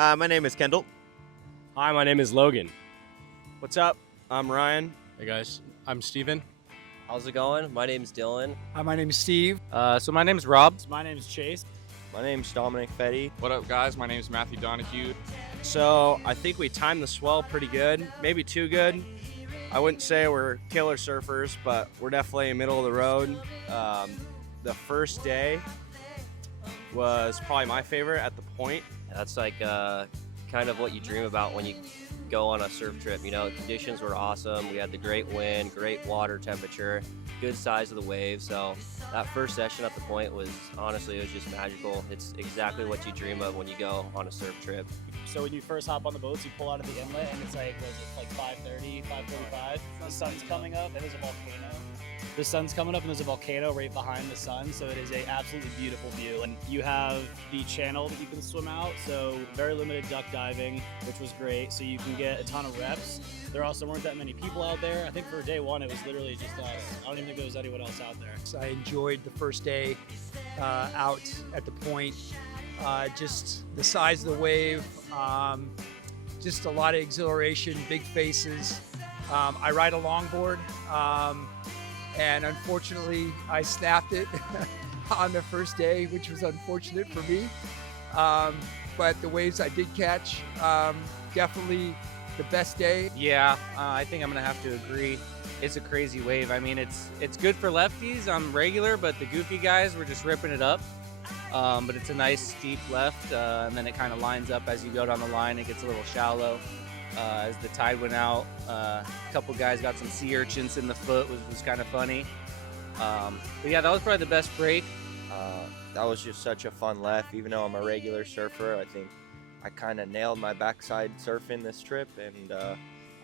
My name is Kendall. Hi, my name is Logan. What's up? I'm Ryan. Hey guys, I'm Steven. How's it going? My name's Dylan. Hi, my name is Steve. So my name's Rob. My name's Chase. My name's Dominic Fetty. What up, guys? My name's Matthew Donahue. So I think we timed the swell pretty good, maybe too good. I wouldn't say we're killer surfers, but we're definitely middle of the road. The first day was probably my favorite at the point. That's like kind of what you dream about when you go on a surf trip. You know, the conditions were awesome. We had the great wind, great water temperature, good size of the waves. So that first session at the point was honestly, it was just magical. It's exactly what you dream of when you go on a surf trip. So when you first hop on the boats, you pull out of the inlet and it's like, was it like 5:30, 5:45? The sun's coming up and there's a volcano. The sun's coming up and there's a volcano right behind the sun, so it is a absolutely beautiful view. And you have the channel that you can swim out, so very limited duck diving, which was great. So you can get a ton of reps. There also weren't that many people out there. I think for day one, it was literally just us. I don't even think there was anyone else out there. I enjoyed the first day out at the point. Just the size of the wave, just a lot of exhilaration, big faces. I ride a longboard. And unfortunately, I snapped it on the first day, which was unfortunate for me. But the waves I did catch, definitely the best day. Yeah, I think I'm gonna have to agree. It's a crazy wave. I mean, it's good for lefties on regular, but the goofy guys were just ripping it up. But it's a nice steep left, and then it kind of lines up as you go down the line. It gets a little shallow. As the tide went out, a couple guys got some sea urchins in the foot, which was kind of funny. But yeah, that was probably the best break. That was just such a fun left. Even though I'm a regular surfer, I think I kind of nailed my backside surfing this trip, and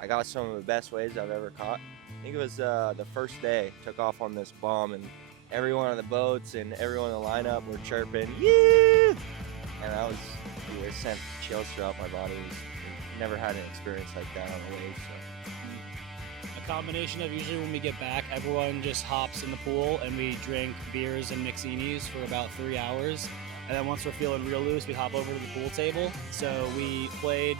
I got some of the best waves I've ever caught. I think it was the first day, took off on this bomb, and everyone on the boats and everyone in the lineup were chirping, yeah! And it sent chills throughout my body. Never had an experience like that on a wave. So. A combination of usually when we get back, everyone just hops in the pool and we drink beers and mixinis for about 3 hours. And then once we're feeling real loose, we hop over to the pool table. So we played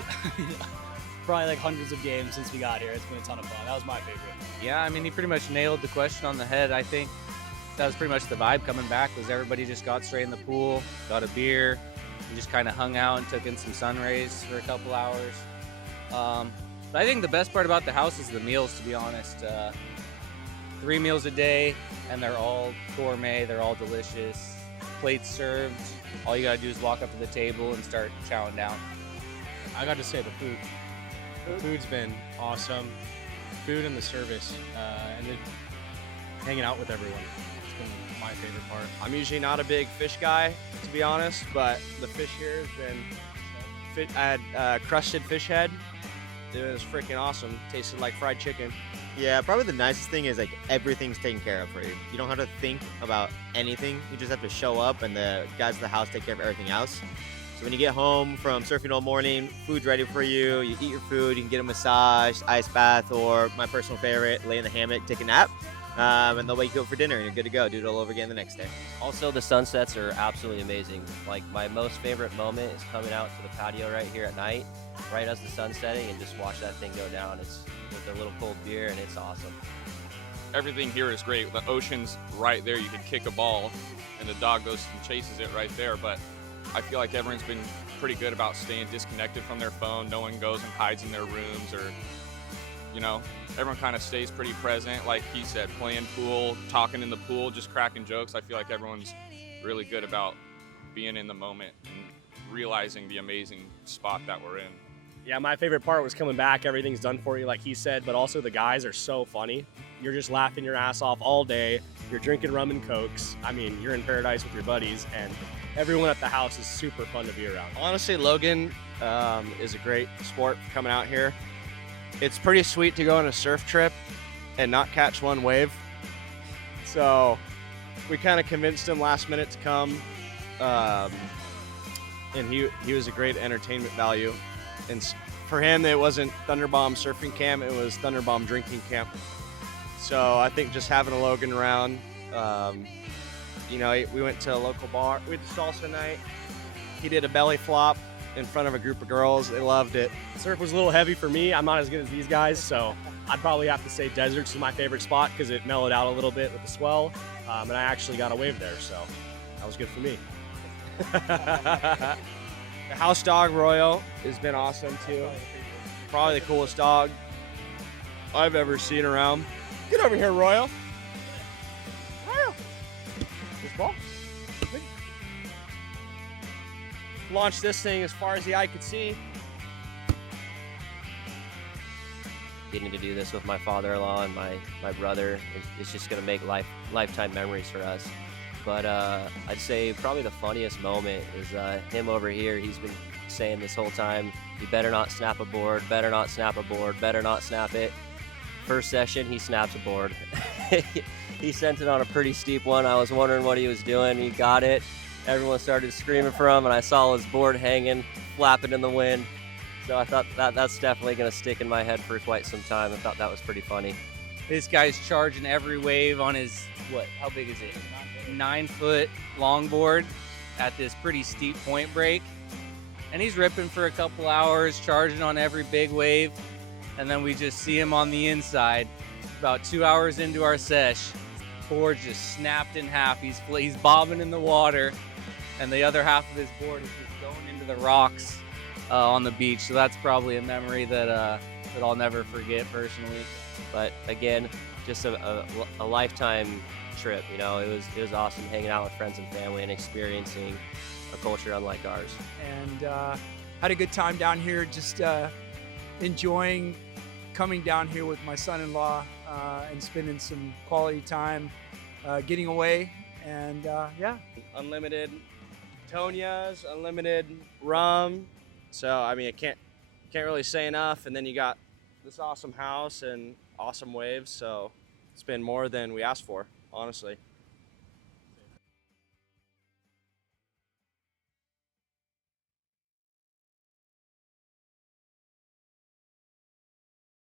probably like hundreds of games since we got here. It's been a ton of fun. That was my favorite. Yeah, I mean, he pretty much nailed the question on the head. I think that was pretty much the vibe coming back, was everybody just got straight in the pool, got a beer, we just kind of hung out and took in some sun rays for a couple hours. But I think the best part about the house is the meals, to be honest. 3 meals a day, and they're all gourmet, they're all delicious. Plates served, all you gotta do is walk up to the table and start chowing down. I got to say the food. The food's been awesome. Food and the service, and then hanging out with everyone. It's been my favorite part. I'm usually not a big fish guy, to be honest, but the fish here has been. I had crusted fish head. It was freaking awesome. Tasted like fried chicken. Yeah, probably the nicest thing is like everything's taken care of for you. You don't have to think about anything. You just have to show up, and the guys at the house take care of everything else. So when you get home from surfing all morning, food's ready for you. You eat your food, you can get a massage, ice bath, or my personal favorite, lay in the hammock, take a nap. And they'll wake you up for dinner and you're good to go. Do it all over again the next day. Also, the sunsets are absolutely amazing. Like, my most favorite moment is coming out to the patio right here at night, right as the sun's setting, and just watch that thing go down. It's with a little cold beer, and it's awesome. Everything here is great. The ocean's right there. You can kick a ball, and the dog goes and chases it right there. But I feel like everyone's been pretty good about staying disconnected from their phone. No one goes and hides in their rooms, or, you know, everyone kind of stays pretty present. Like he said, playing pool, talking in the pool, just cracking jokes. I feel like everyone's really good about being in the moment and realizing the amazing spot that we're in. Yeah, my favorite part was coming back. Everything's done for you, like he said, but also the guys are so funny. You're just laughing your ass off all day. You're drinking rum and cokes. I mean, you're in paradise with your buddies, and everyone at the house is super fun to be around. Honestly, Logan is a great sport for coming out here. It's pretty sweet to go on a surf trip and not catch one wave. So we kind of convinced him last minute to come. And he was a great entertainment value. And for him, it wasn't Thunderbomb surfing camp, it was Thunderbomb drinking camp. So I think just having a Logan around, you know, we went to a local bar, we had salsa night. He did a belly flop, in front of a group of girls. They loved it. Surf was a little heavy for me. I'm not as good as these guys, so I'd probably have to say deserts is my favorite spot because it mellowed out a little bit with the swell, and I actually got a wave there, so that was good for me. The house dog Royal has been awesome too. Probably the coolest dog I've ever seen around. Get over here, Royal. Royal. This ball. Launch this thing as far as the eye could see. Getting to do this with my father-in-law and my brother is just going to make lifetime memories for us. But I'd say probably the funniest moment is him over here. He's been saying this whole time, you better not snap a board, better not snap a board, better not snap it. First session, he snaps a board. He sent it on a pretty steep one. I was wondering what he was doing. He got it. Everyone started screaming for him, and I saw his board hanging, flapping in the wind. So I thought that's definitely going to stick in my head for quite some time. I thought that was pretty funny. This guy's charging every wave on his, how big is it? 9-foot longboard at this pretty steep point break. And he's ripping for a couple hours, charging on every big wave. And then we just see him on the inside. About 2 hours into our sesh, board just snapped in half. He's bobbing in the water, and the other half of his board is just going into the rocks on the beach. So that's probably a memory that I'll never forget personally. But again, just a lifetime trip. You know, it was awesome hanging out with friends and family and experiencing a culture unlike ours. And had a good time down here, just enjoying coming down here with my son-in-law and spending some quality time getting away. And yeah. Unlimited Tonias, unlimited rum. So I mean, I can't really say enough. And then you got this awesome house and awesome waves. So it's been more than we asked for, honestly.